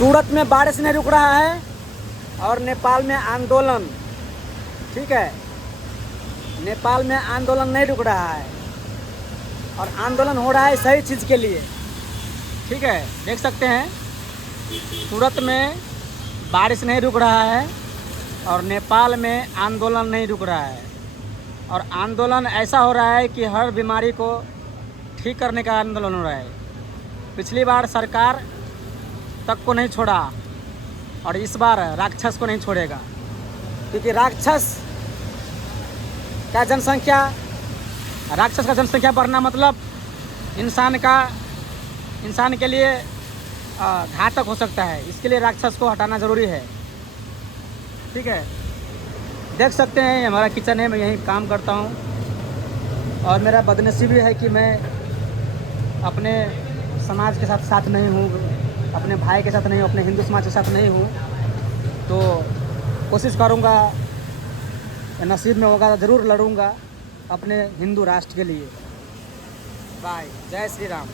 सूरत में बारिश नहीं रुक रहा है और नेपाल में आंदोलन, ठीक है, नेपाल में आंदोलन नहीं रुक रहा है और आंदोलन हो रहा है सही चीज़ के लिए, ठीक है। देख सकते हैं सूरत में बारिश नहीं रुक रहा है और नेपाल में आंदोलन नहीं रुक रहा है और आंदोलन ऐसा हो रहा है कि हर बीमारी को ठीक करने का आंदोलन हो रहा है। पिछली बार सरकार तक को नहीं छोड़ा और इस बार राक्षस को नहीं छोड़ेगा, क्योंकि राक्षस का जनसंख्या बढ़ना मतलब इंसान के लिए घातक हो सकता है। इसके लिए राक्षस को हटाना ज़रूरी है, ठीक है। देख सकते हैं हमारा किचन है, मैं यहीं काम करता हूँ और मेरा बदनसीबी है कि मैं अपने समाज के साथ नहीं हूँ, अपने भाई के साथ नहीं हूँ, अपने हिंदू समाज के साथ नहीं हूँ। तो कोशिश करूँगा, नसीब में होगा तो ज़रूर लड़ूँगा अपने हिंदू राष्ट्र के लिए। बाय, जय श्री राम।